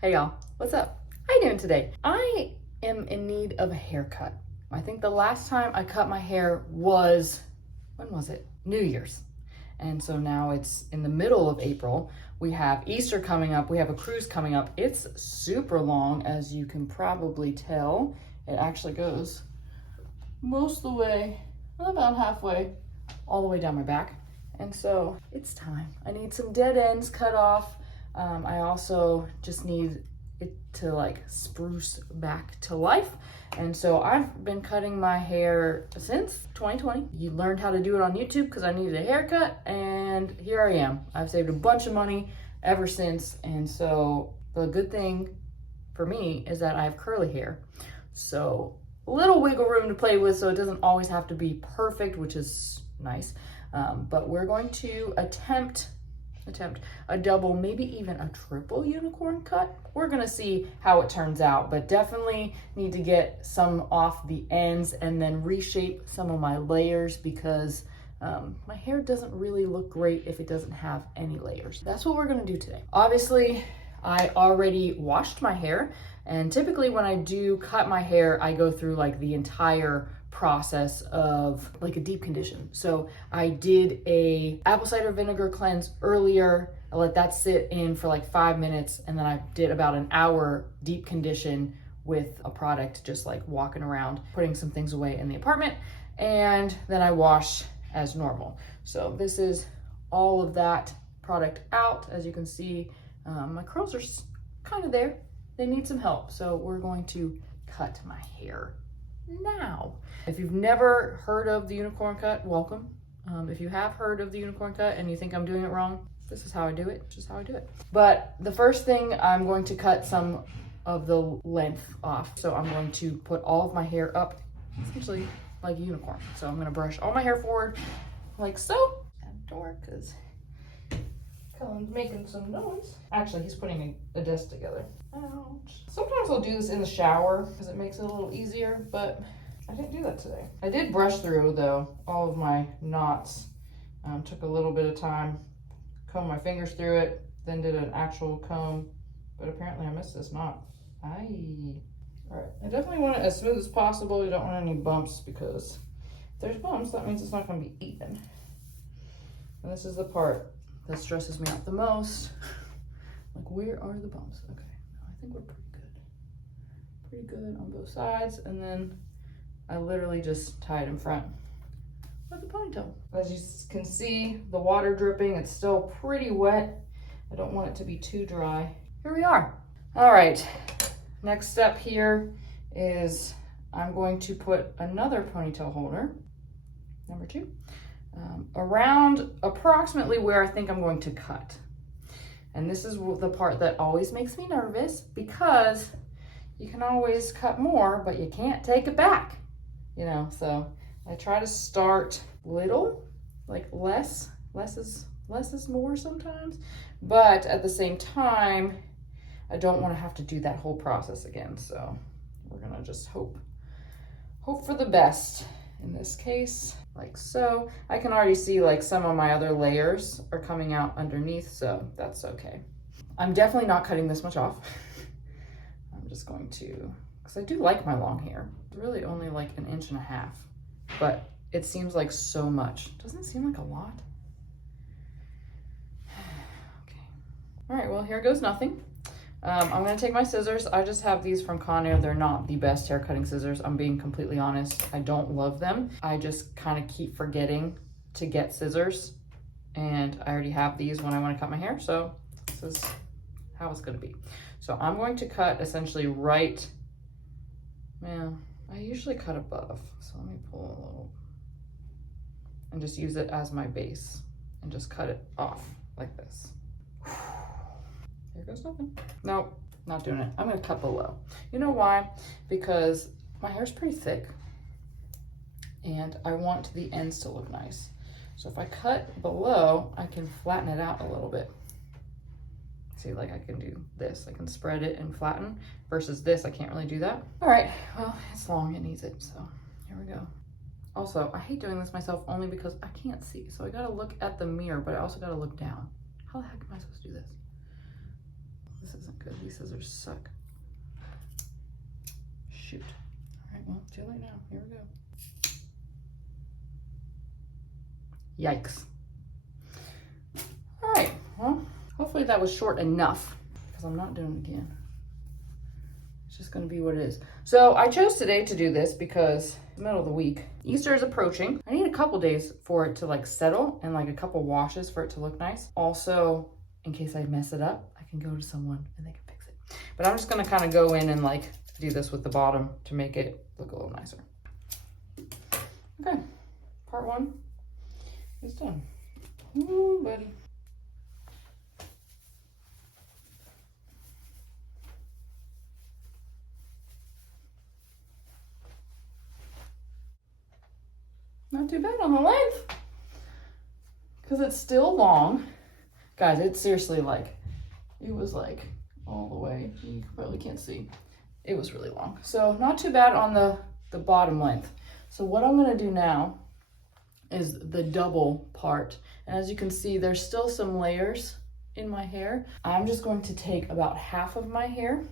Hey y'all, what's up? How you doing today? I am in need of a haircut. I think the last time I cut my hair was, when was it? New Year's. And so now it's in the middle of April. We have Easter coming up. We have a cruise coming up. It's super long, as you can probably tell. It actually goes most of the way, about halfway, all the way down my back. And so it's time. I need some dead ends cut off. I also just need it to like spruce back to life. And so I've been cutting my hair since 2020. You learned how to do it on YouTube because I needed a haircut, and here I am. I've saved a bunch of money ever since. And so the good thing for me is that I have curly hair. So a little wiggle room to play with, so it doesn't always have to be perfect, which is nice. But we're going to attempt a double, maybe even a triple unicorn cut. We're gonna see how it turns out, but definitely need to get some off the ends and then reshape some of my layers because my hair doesn't really look great if it doesn't have any layers. That's what we're gonna do today. Obviously, I already washed my hair, and typically when I do cut my hair, I go through like the entire process of like a deep condition. So I did a apple cider vinegar cleanse earlier. I let that sit in for like 5 minutes, and then I did about an hour deep condition with a product, just like walking around, putting some things away in the apartment, and then I wash as normal. So this is all of that product out. As you can see, my curls are kind of there. They need some help. So we're going to cut my hair now. If you've never heard of the unicorn cut, welcome. If you have heard of the unicorn cut and you think I'm doing it wrong, this is how I do it. It's just how I do it. But the first thing, I'm going to cut some of the length off. So I'm going to put all of my hair up, essentially like a unicorn. So I'm gonna brush all my hair forward like so. And door, because Cullen's making some noise. Actually, he's putting a desk together. Ouch. Sometimes I'll do this in the shower because it makes it a little easier, but I didn't do that today. I did brush through though all of my knots. Took a little bit of time, combed my fingers through it, then did an actual comb, but apparently I missed this knot. Aye. All right, I definitely want it as smooth as possible. You don't want any bumps because if there's bumps, that means it's not gonna be even. And this is the part that stresses me out the most. Like, where are the bumps? Okay, I think we're pretty good. Pretty good on both sides. And then I literally just tie it in front with a ponytail. As you can see, the water dripping, it's still pretty wet. I don't want it to be too dry. Here we are. All right, next step here is I'm going to put another ponytail holder, number 2, around approximately where I think I'm going to cut. And this is the part that always makes me nervous because you can always cut more, but you can't take it back, you know? So I try to start little, like less is more sometimes, but at the same time, I don't want to have to do that whole process again. So we're gonna just hope for the best. In this case, like so. I can already see like some of my other layers are coming out underneath, so that's okay. I'm definitely not cutting this much off. I'm just going to, because I do like my long hair. It's really only like 1.5 inches, but it seems like so much. Doesn't it seem like a lot? Okay. All right, well, here goes nothing. I'm gonna take my scissors. I just have these from Conair. They're not the best hair cutting scissors. I'm being completely honest. I don't love them. I just kind of keep forgetting to get scissors, and I already have these when I want to cut my hair. So this is how it's gonna be. So I'm going to cut essentially right, man, I usually cut above. So let me pull a little and just use it as my base and just cut it off like this. Here goes nothing. Nope, not doing it. I'm gonna cut below. You know why? Because my hair's pretty thick and I want the ends to look nice. So if I cut below, I can flatten it out a little bit. See, like I can do this. I can spread it and flatten, versus this, I can't really do that. All right, well, it's long, it needs it, so here we go. Also, I hate doing this myself only because I can't see. So I gotta look at the mirror, but I also gotta look down. How the heck am I supposed to do this? this isn't good. These scissors suck. Shoot. All right, well, too late now. Here we go. Yikes. All right, well, hopefully that was short enough because I'm not doing it again. It's just gonna be what it is. So I chose today to do this because it's the middle of the week. Easter is approaching. I need a couple days for it to like settle and like a couple washes for it to look nice. Also, in case I mess it up, I can go to someone and they can fix it. But I'm just gonna kind of go in and like do this with the bottom to make it look a little nicer. Okay, part one is done. Ooh, buddy. Not too bad on the length. Because it's still long. Guys, it's seriously like, it was like all the way. You probably can't see. It was really long. So not too bad on the bottom length. So what I'm gonna do now is the double part. And as you can see, there's still some layers in my hair. I'm just going to take about half of my hair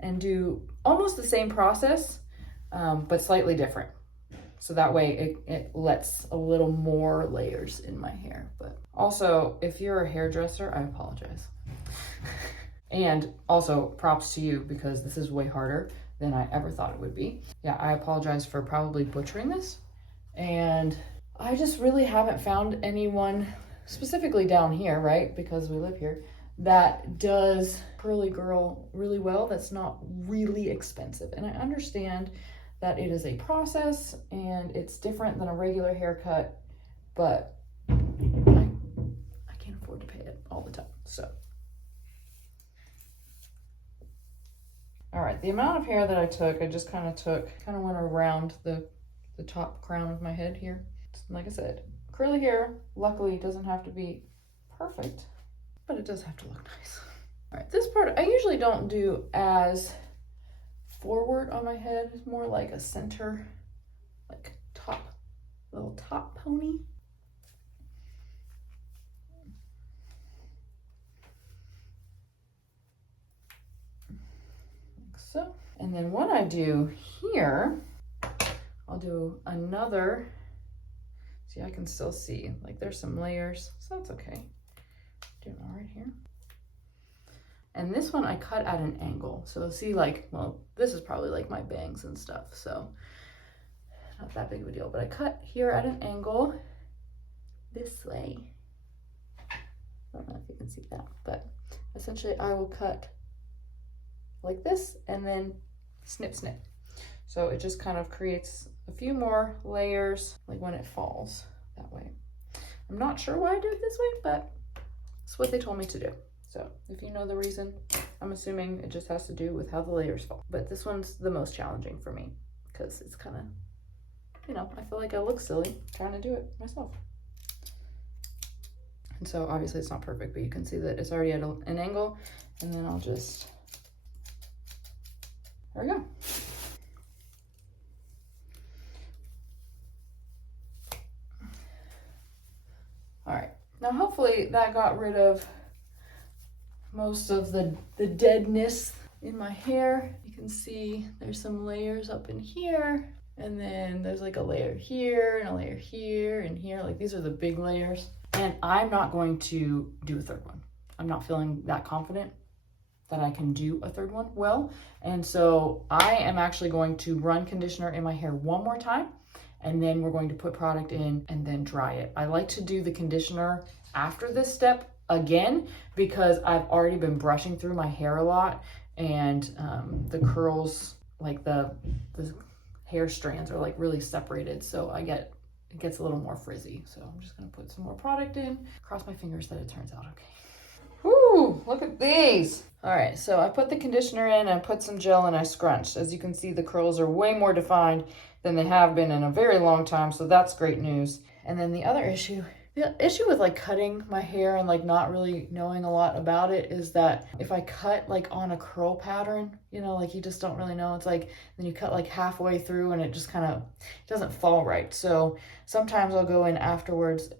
and do almost the same process, but slightly different. So that way it lets a little more layers in my hair. But also, if you're a hairdresser, I apologize. And also props to you because this is way harder than I ever thought it would be. Yeah, I apologize for probably butchering this. And I just really haven't found anyone, specifically down here, right? Because we live here, that does curly girl really well. That's not really expensive. And I understand that it is a process and it's different than a regular haircut, but I can't afford to pay it all the time, so. All right, the amount of hair that I took, I just kind of went around the top crown of my head here. Like I said, curly hair, luckily, doesn't have to be perfect, but it does have to look nice. All right, this part, I usually don't do as forward on my head. It's more like a center, like little top pony. Like so. And then what I do here, I'll do another, see, I can still see, like there's some layers, so that's okay. Doing all right here. And this one I cut at an angle. So see, like, well, this is probably like my bangs and stuff, so not that big of a deal. But I cut here at an angle this way. I don't know if you can see that, but essentially I will cut like this and then snip, snip. So it just kind of creates a few more layers, like when it falls that way. I'm not sure why I do it this way, but it's what they told me to do. So if you know the reason, I'm assuming it just has to do with how the layers fall. But this one's the most challenging for me because it's kind of, you know, I feel like I look silly trying to do it myself. And so obviously it's not perfect, but you can see that it's already at an angle. And then I'll just, there we go. All right, now hopefully that got rid of most of the deadness in my hair. You can see there's some layers up in here, and then there's like a layer here and a layer here and here. Like these are the big layers. And I'm not going to do a third one. I'm not feeling that confident that I can do a third one well. And so I am actually going to run conditioner in my hair one more time, and then we're going to put product in and then dry it. I like to do the conditioner after this step again because I've already been brushing through my hair a lot, and the curls, like the hair strands are like really separated, so it gets a little more frizzy. So I'm just gonna put some more product in, cross my fingers that it turns out okay. Whoo, look at these. All right, so I put the conditioner in, I put some gel, and I scrunched. As you can see, the curls are way more defined than they have been in a very long time, so that's great news. And then the issue with like cutting my hair and like not really knowing a lot about it is that if I cut like on a curl pattern, you know, like you just don't really know. It's like, then you cut like halfway through and it just kind of doesn't fall right. So sometimes I'll go in afterwards,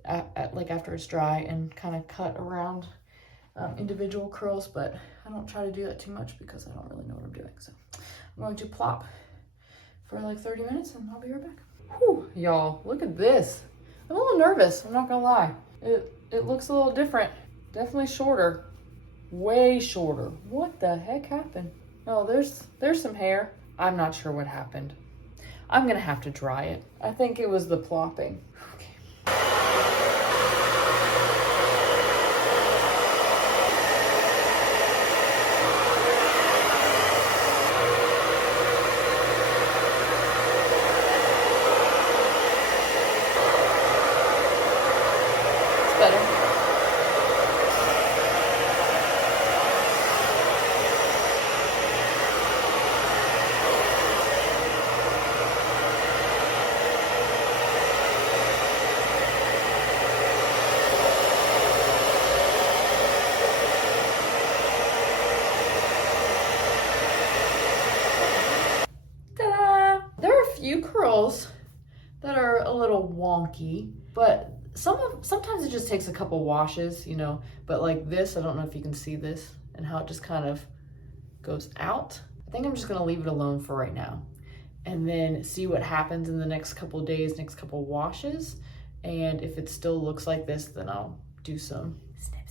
like after it's dry, and kind of cut around individual curls, but I don't try to do that too much because I don't really know what I'm doing. So I'm going to plop for like 30 minutes and I'll be right back. Whew, y'all, look at this. I'm a little nervous, I'm not gonna lie. It looks a little different. Definitely shorter, way shorter. What the heck happened? Oh, there's some hair. I'm not sure what happened. I'm gonna have to dry it. I think it was the plopping. Okay. It's better. Few curls that are a little wonky, but sometimes it just takes a couple washes, you know, but like this, I don't know if you can see this and how it just kind of goes out. I think I'm just gonna leave it alone for right now and then see what happens in the next couple days, next couple washes. And if it still looks like this, then I'll do some snip.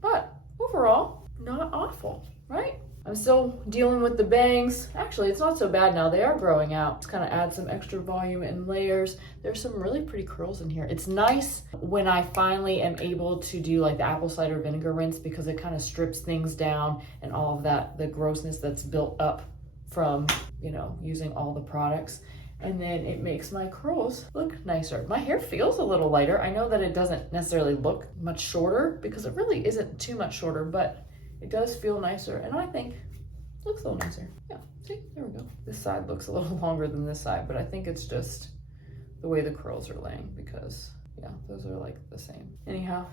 But overall, not awful, right? I'm still dealing with the bangs. Actually, it's not so bad now. They are growing out. Just kind of add some extra volume and layers. There's some really pretty curls in here. It's nice when I finally am able to do like the apple cider vinegar rinse because it kind of strips things down and all of that, the grossness that's built up from, you know, using all the products. And then it makes my curls look nicer. My hair feels a little lighter. I know that it doesn't necessarily look much shorter because it really isn't too much shorter, but it does feel nicer, and I think it looks a little nicer. Yeah, see, there we go. This side looks a little longer than this side, but I think it's just the way the curls are laying because, yeah, those are like the same. Anyhow,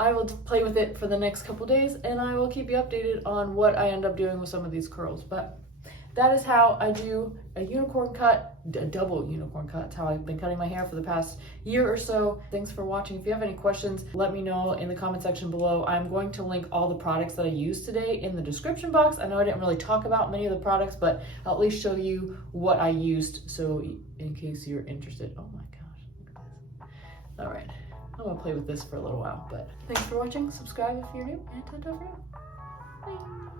I will play with it for the next couple days, and I will keep you updated on what I end up doing with some of these curls. But that is how I do a unicorn cut, a double unicorn cut. That's how I've been cutting my hair for the past year or so. Thanks for watching. If you have any questions, let me know in the comment section below. I'm going to link all the products that I used today in the description box. I know I didn't really talk about many of the products, but I'll at least show you what I used. So in case you're interested. Oh my gosh, look at this. All right, I'm gonna play with this for a little while, but thanks for watching. Subscribe if you're new, and ta-ta for now. Bye.